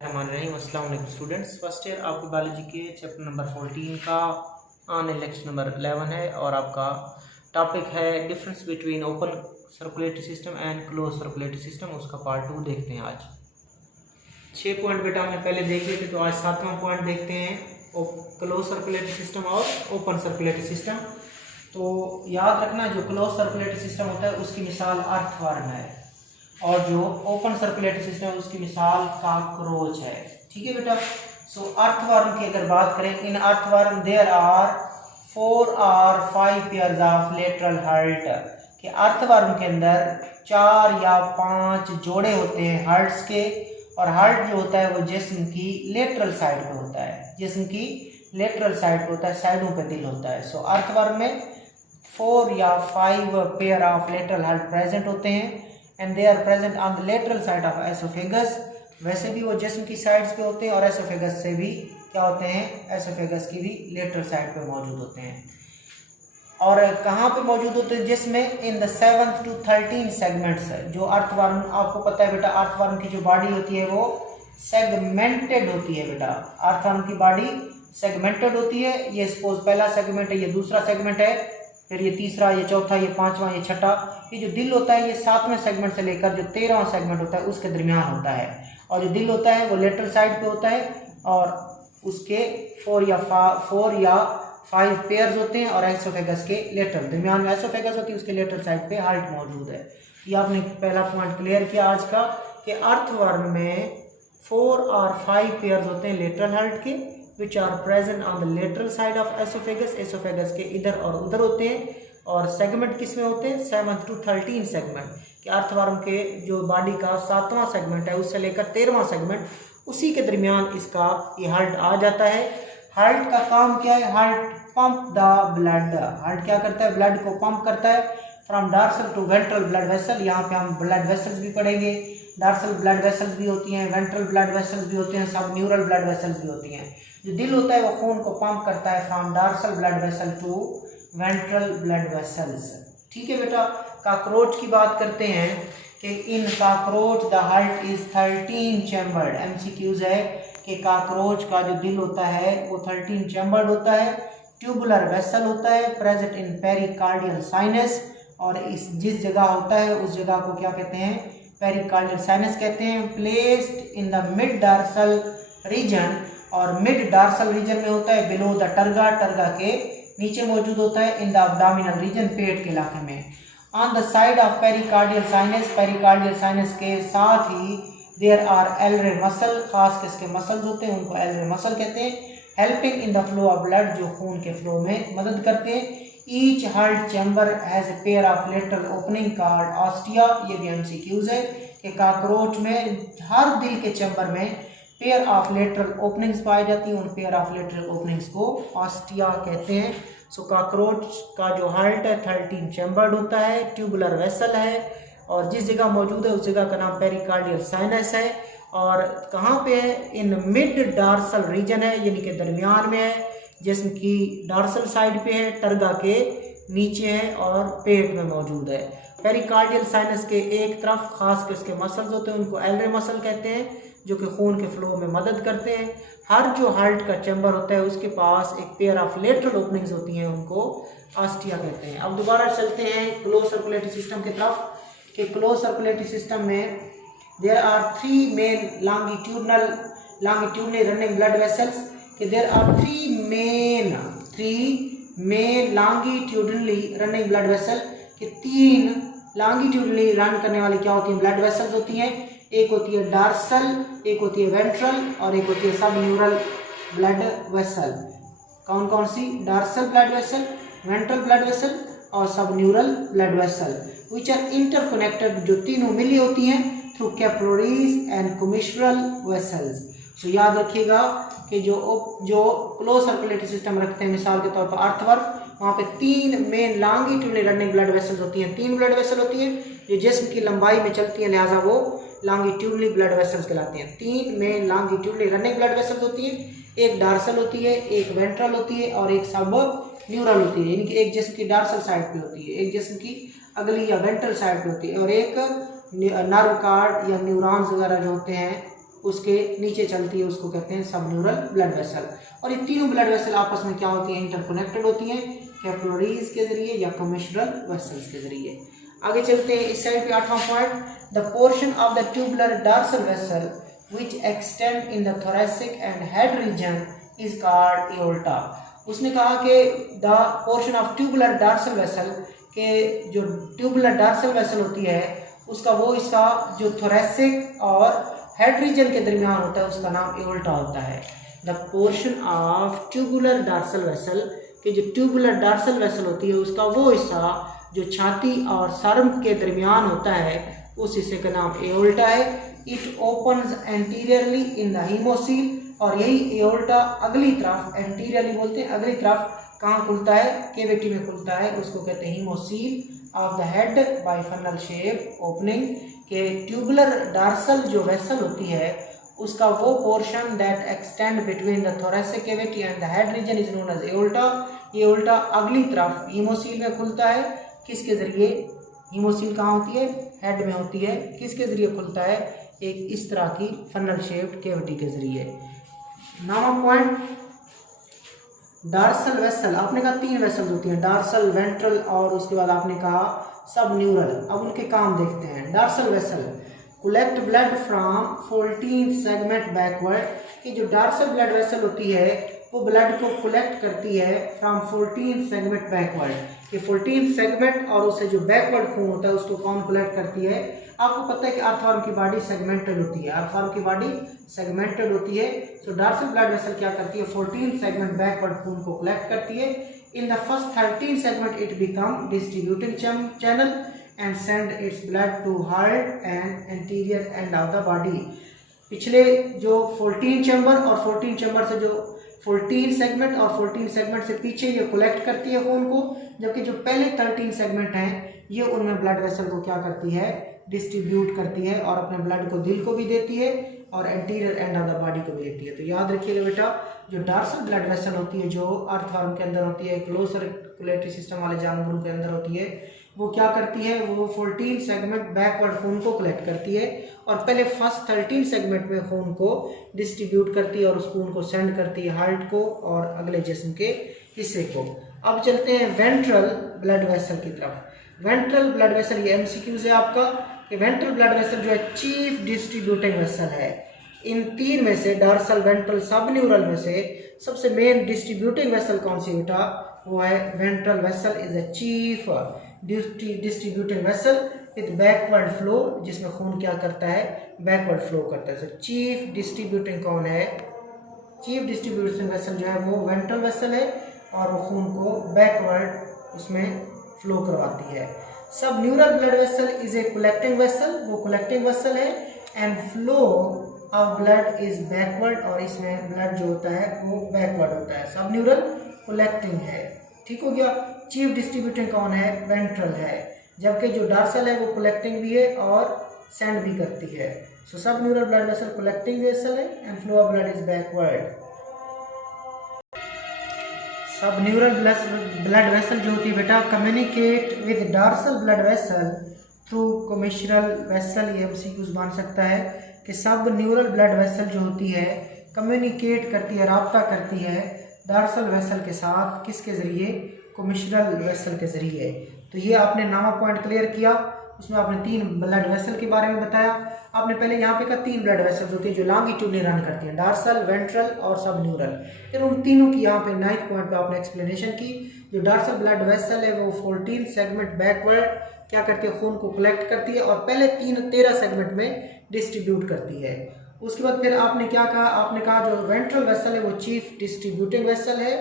अस्सलाम वालेकुम students. First year आपके बायोलॉजी के चैप्टर नंबर 14 का ऑन लेक्चर नंबर 11 है और आपका टॉपिक है difference between open circulatory system and close circulatory system. उसका पार्ट 2 देखते हैं। आज 6 पॉइंट बेटा हमने पहले देख लिए थे, तो आज 7वां पॉइंट देखते हैं, क्लोज सर्कुलेटरी सिस्टम और ओपन सर्कुलेटरी सिस्टम। तो याद रखना, जो क्लोज सर्कुलेटरी सिस्टम होता है उसकी मिसाल अर्थवर्म है और जो ओपन सर्कुलेटरी सिस्टम है उसकी मिसाल कॉकरोच है। ठीक है बेटा। सो अर्थवर्म की अगर बात करें, इन अर्थवर्म देयर आर 4 और 5 पेयर्स ऑफ लेटरल हर्ट, कि अर्थवर्म के अंदर 4 या 5 जोड़े होते हैं हर्ट्स के, और हर्ट जो होता है वो जिस्म की लेटरल साइड पे होता है, जिस्म की लेटरल साइड पे होता है, साइडों पे दिल होता है। सो अर्थवर्म में 4 या 5 pair of lateral heart present होते हैं and they are present on the lateral side of oesophagus. वैसे भी वो जिस्म की साइड्स पे होते हैं और एसोफेगस से भी क्या होते हैं, एसोफेगस की भी लेटरल साइड पे मौजूद होते हैं। और कहाँ पे मौजूद होते हैं जिसमें, in the 7th to 13 segments. जो अर्थवर्म, आपको पता है बेटा, अर्थवर्म की जो बॉडी होती है वो सेगमेंटेड होती है बेटा। अर्थवर्म की बॉडी सेगमेंटेड होती है। ये सपोज पहला सेगमेंट है, ये दूसरा सेगमेंट है, फिर ये तीसरा, ये चौथा, ये पांचवा, ये छठा। ये जो दिल होता है ये 7वें सेगमेंट से लेकर जो 13वां सेगमेंट होता है उसके दरमियान होता है, और जो दिल होता है वो लेटरल साइड पे होता है और उसके 4 या 5 पेयर्स होते हैं, और एसोफेगस के लेटरल दरमियान में एसोफेगस होती है, उसके लेटरल साइड पे हार्ट मौजूद है। ये आपने पहला पॉइंट क्लियर किया आज का, कि अर्थवर्म में 4 और 5 पेयर्स होते हैं लेटरल हार्ट के, which are present on the lateral side of esophagus। Oesophagus के इधर और उधर होते हैं। और सेगमेंट किस में होते हैं, 7th to 13 सेगमेंट, कि अर्थवर्म के जो बॉडी का 7वां सेगमेंट है उससे लेकर 13वां सेगमेंट, उसी के दरमियान इसका ये हार्ट आ जाता है। हार्ट का काम क्या है, heart pump the blood. Heart क्या करता है, ब्लड को पंप करता है from dorsal to ventral blood vessel. यहाँ पे हम ब्लड वेसल्स भी पढ़ेंगे, डार्सल ब्लड वेसल्स भी होती हैं, वेंट्रल ब्लड वेसल्स भी होती हैं, सब न्यूरल ब्लड वेसल्स भी होती हैं। जो दिल होता है वो खून को पंप करता है from dorsal blood vessel to ventral blood vessels. ठीक है बेटा। कॉकरोच की बात करते हैं कि in cockroach the heart is 13 chambered. MCQs है कि कॉकरोच का जो दिल होता है वो 13 चैम्बर्ड होता है, ट्यूबुलर वेसल होता है, प्रेजेंट इन पेरिकार्डियल साइनस। और इस जिस जगह होता है उस जगह को क्या कहते हैं, पेरिकार्डियल साइनस कहते हैं। Placed in the mid dorsal region, और मिड डार्सल रीजन में होता है बिलो द टर्गा, टर्गा के नीचे मौजूद होता है। इन द अब्डोमिनल रीजन, पेट के इलाके में। On the side of pericardial sinus, pericardial sinus के साथ ही देयर आर एलरे मसल, खास किसके मसल्स होते हैं उनको एलरे मसल कहते हैं। Helping in the flow of blood, जो खून के फ्लो में मदद करते हैं। Each heart chamber has a pair of lateral opening called ostia. ये भी एमसीक्यूज है कि कॉकरोच में हर दिल के चैम्बर में पेयर ऑफ लेटरल ओपनिंग्स पाई जाती हैं, उन पेयर ऑफ लेटरल ओपनिंग्स को ऑस्टिया कहते हैं। सो कॉकरोच का जो हार्ट है 13 चैम्बर्ड होता है, ट्यूबुलर वेसल है, और जिस जगह मौजूद है उस जगह का नाम पेरिकार्डियल साइनस है। और कहाँ पे है, इन मिड डार्सल रीजन है, यानी कि दरमियान में है, जिस्म की डार्सल साइड पे है, टर्गा के नीचे है और पेट में मौजूद है। पेरिकार्डियल साइनस के एक तरफ खास कर उसके मसल्स होते हैं, उनको एलरे मसल कहते हैं, जो कि खून के फ्लो में मदद करते हैं। हर जो हार्ट का चैम्बर होता है उसके पास एक पेयर ऑफ लेटरल ओपनिंग्स होती हैं, उनको ऑस्टिया कहते हैं। अब दोबारा चलते हैं क्लोज सर्कुलेटरी सिस्टम की तरफ, कि क्लोज सर्कुलेटरी सिस्टम में there are 3 main longitudinal running blood vessels, कि there are 3 main longitudinally running blood vessel, कि 3 लॉन्गिट्यूडनली रन करने वाली क्या होती हैं, ब्लड वेसल्स होती हैं। एक होती है डार्सल, एक होती है वेंट्रल, और एक होती है सब न्यूरल ब्लड वेसल। कौन कौन सी, dorsal blood vessel, ventral blood vessel और subneural blood vessel, which are interconnected, जो तीनों मिली होती हैं through capillaries and commissural vessels. So याद रखिएगा कि जो क्लोज सर्कुलेटरी सिस्टम रखते हैं, मिसाल के तौर पर अर्थवर्म, वहाँ पे 3 main longitudinal running blood vessels होती हैं। 3 ब्लड वेसल होती हैं जो जिस्म की लंबाई में चलती हैं, लिहाजा वो लॉन्गिट्यूडनली ब्लड वेसल्स कहलाते हैं। 3 main longitudinally running blood vessels होती हैं, एक डार्सल होती है, एक वेंट्रल होती है और एक सब न्यूरल होती है। यानी कि एक जिस्म की डार्सल साइड पे होती है, एक जिस्म की अगली या वेंट्रल साइड पे होती है, और एक नर्व कार्ड या न्यूरॉन्स वगैरह जो होते हैं उसके नीचे चलती है उसको कहते हैं सबन्यूरल ब्लड वेसल। और ये तीनों ब्लड वेसल आपस में क्या होती है, इंटरकनेक्टेड होती हैं कैपिलरीज के जरिए या कमिश्नल वेसल्स के जरिए। आगे चलते हैं इस साइड पे 8वां point, the portion of the tubular dorsal vessel which extend in the thoracic and head region is called aorta. उसने कहा कि the portion of tubular dorsal vessel के जो ट्यूबुलर डार्सल वेसल होती है उसका वो हिस्सा जो thoracic और हेड रीजन के दरमियान होता है उसका नाम एओर्टा होता है। The portion of tubular dorsal vessel कि जो ट्यूबुलर डार्सल वेसल होती है उसका वो हिस्सा जो छाती और सर्म के दरमियान होता है उस हिस्से का नाम एओर्टा है। It opens anteriorly in the haemocoel, और यही एओर्टा अगली तरफ, एंटीरियरली बोलते हैं अगली तरफ, कहाँ खुलता है, केविटी में खुलता है, उसको कहते हैं haemocoel of the head by funnel shape opening. के ट्यूबुलर डार्सल जो वेसल होती है उसका वो portion that extend between the thoracic cavity and the head region is known as aorta. ये एओर्टा अगली तरफ हीमोसील में खुलता है, किसके जरिए, हीमोसील कहाँ होती है, हेड में होती है, किसके जरिए खुलता है, एक इस तरह की फनल शेप्ड कैविटी के जरिए। नामा पॉइंट, डार्सल वेसल, आपने कहा 3 वेसल्स होती हैं, डार्सल, वेंट्रल और उसके बाद आपने कहा सब न्यूरल। अब उनके काम देखते हैं। Dorsal vessel collect blood from 14 segment backward, कि जो डार्सल ब्लड वेसल होती है वो ब्लड को कलेक्ट करती है फ्रॉम 14 सेगमेंट बैकवर्ड। ये 14 सेगमेंट और उससे जो बैकवर्ड खून होता है उसको कौन कलेक्ट करती है, आपको पता है कि अर्थवर्म की बॉडी सेगमेंटेड होती है, अर्थवर्म की बॉडी सेगमेंटेड होती है। सो डार्सल ब्लड वेसल क्या करती है, 14 सेगमेंट बैकवर्ड खून को कलेक्ट करती है। In the first 13 segment it become distributing channel and send its blood to heart and anterior end of the body. पिछले जो 14 चैम्बर और 14 चैम्बर से जो 14 सेगमेंट और 14 सेगमेंट से पीछे ये कलेक्ट करती है खून को, जबकि जो पहले 13 सेगमेंट हैं ये उनमें ब्लड वेसल को क्या करती है, डिस्ट्रीब्यूट करती है और अपने ब्लड को दिल को भी देती है और anterior end of the body को भी देती है। तो याद रखिएगा बेटा, जो डार्सल ब्लड वेसल होती है जो अर्थवर्म के अंदर होती है, क्लोज सर्कुलेटरी सिस्टम वाले जानवरों के अंदर होती है, वो क्या करती है, वो 14 सेगमेंट बैकवर्ड खून को कलेक्ट करती है और पहले फर्स्ट 13 सेगमेंट में खून को डिस्ट्रीब्यूट करती है और उस खून को सेंड करती है हार्ट को और अगले जिस्म के हिस्से को। अब चलते हैं वेंट्रल ब्लड वेसल की तरफ। वेंट्रल ब्लड वेसल, ये एमसीक्यूज है आपका, कि वेंट्रल ब्लड वेसल जो है चीफ डिस्ट्रीब्यूटिंग वेसल है। इन 3 में से डार्सल, वेंट्रल, सब न्यूरल में से सबसे मेन डिस्ट्रीब्यूटिंग वेसल कौन सी बेटा, वो है ventral vessel is a chief distributing vessel with backward flow, जिसमें खून क्या करता है, बैकवर्ड फ्लो करता है। तो चीफ डिस्ट्रीब्यूटिंग कौन है, चीफ डिस्ट्रीब्यूटिंग वेसल जो है वो वेंट्रल वेसल है और वो खून को बैकवर्ड उसमें फ्लो करवाती है। सब neural blood vessel is a collecting vessel, वो कलेक्टिंग वेसल है and flow of blood is backward, और इसमें ब्लड जो होता है वो बैकवर्ड होता है। सब न्यूरल कलेक्टिंग है, ठीक हो गया। चीफ डिस्ट्रीब्यूटिंग कौन है, वेंट्रल है, जबकि जो डार्सल है वो कलेक्टिंग भी है और सेंड भी करती है। So subneural blood vessel collecting vessel है and flow of blood is backward. Subneural blood vessel जो होती है बेटा communicate with dorsal blood vessel through commissural vessel. ये एमसीक्यूज बन सकता है कि सब न्यूरल ब्लड वेसल जो होती है कम्युनिकेट करती है, राब्ता करती है डार्सल वेसल के साथ, किसके जरिए, कमिश्नल वेसल के जरिए। तो ये आपने नामा पॉइंट क्लियर किया, उसमें आपने 3 ब्लड वेसल के बारे में बताया। आपने पहले यहाँ पे कहा 3 ब्लड वेसल्स होती हैं जो लॉन्गिट्यूडनली रन करती हैं, डार्सल, वेंट्रल और सब न्यूरल। फिर उन तीनों की यहाँ पे 9th पॉइंट पे आपने एक्सप्लेनेशन की। जो डार्सल ब्लड वेसल है वो 14 सेगमेंट बैकवर्ड क्या करती है, खून को कलेक्ट करती है और पहले 13 सेगमेंट में डिस्ट्रीब्यूट करती है। उसके बाद फिर आपने क्या कहा, आपने कहा जो वेंट्रल वेसल है वो चीफ डिस्ट्रीब्यूटिंग वेसल है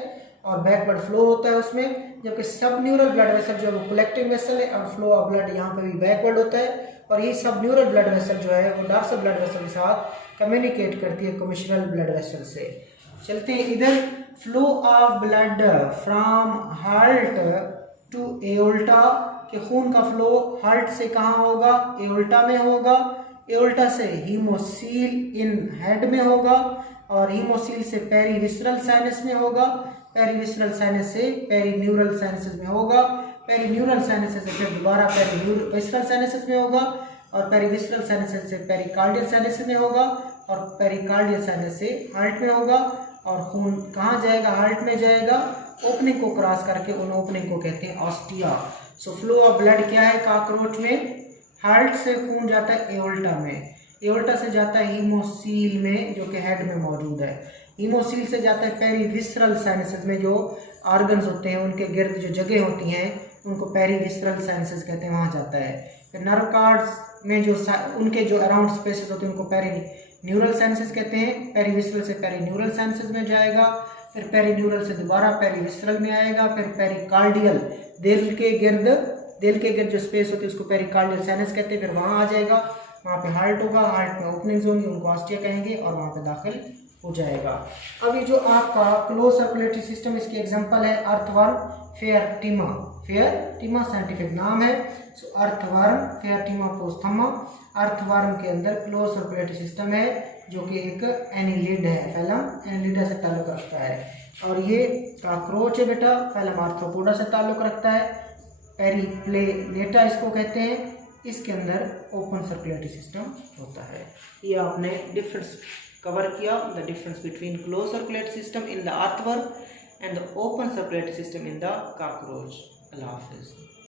और बैकवर्ड फ्लो होता है उसमें, जबकि सब न्यूरल ब्लड वेसल जो है वो कलेक्टिंग वेसल है और फ्लो ऑफ ब्लड यहाँ पे भी बैकवर्ड होता है। और ये सब न्यूरल ब्लड वेसल जो है वो डार्सल ब्लड वेसल के साथ कम्युनिकेट करती है कमिश्नल ब्लड वेसल से। चलते हैं इधर, flow of blood from heart to aorta, कि खून का फ्लो हार्ट से कहाँ होगा, एओर्टा में होगा, एओर्टा से हीमोसील इन हेड में होगा और हीमोसील से पेरीविसरल साइनस में होगा, पेरीविसरल साइनस से पेरीन्यूरल साइनस में होगा, पेरीन्यूरल साइनस से फिर दोबारा पेरीविसरल साइनस में होगा और पेरीविसरल साइनस से पेरिकार्डियल साइनस में होगा, और पेरिकार्डियल साइनस से हार्ट में होगा, और खून कहाँ जाएगा, हार्ट में जाएगा, ओपनिंग को क्रॉस करके, उन ओपनिंग को कहते हैं ostia. So flow of blood क्या है कॉकरोच में, हार्ट से खून जाता है एओल्टा में, एओल्टा से जाता है हीमोसील में जो कि हेड में मौजूद है, हीमोसील से जाता है पेरीविसरल साइनसेस में, जो ऑर्गन्स होते हैं उनके गिर्द जो जगह होती हैं उनको पेरीविसरल साइनसेस कहते हैं, वहाँ जाता है। फिर नर्व कार्ड्स में जो उनके जो अराउंड स्पेसेस होते हैं उनको पेरी न्यूरल साइनसेस कहते हैं, पेरीविसरल से पेरी न्यूरल साइनसेस में जाएगा, फिर पेरी न्यूरल से दोबारा पेरीविसरल में आएगा, फिर पेरिकार्डियल दिल के गिर्द जो स्पेस होती है उसको पेरिकार्डियल साइनस कहते हैं, फिर वहाँ आ जाएगा, वहाँ पे हार्ट होगा, हार्ट में ओपनिंग्स होंगी उनको ऑस्टिया कहेंगे, और वहाँ पे दाखिल हो जाएगा। अब ये जो आपका क्लोज सर्कुलेटरी सिस्टम, इसकी एग्जांपल है अर्थवर्म फेयरटिमा साइंटिफिक नाम है। सो अर्थवर्म फेयरटिमा पोस्थमा, अर्थवर्म के अंदर क्लोज सर्कुलेटरी सिस्टम है जो कि एक एनिलिड है, फैलम एनिलिडा से ताल्लुक रखता है, और ये कॉकरोच है बेटा, फैलम आर्थ्रोपोडा से ताल्लुक रखता है, पेरिप्लेनेटा इसको कहते हैं, इसके अंदर ओपन सर्कुलेटरी सिस्टम होता है। ये आपने डिफरेंस कवर किया, the difference between close circulatory system in the earthworm and the open circulatory system in the cockroach. अल्लाह हाफिज़।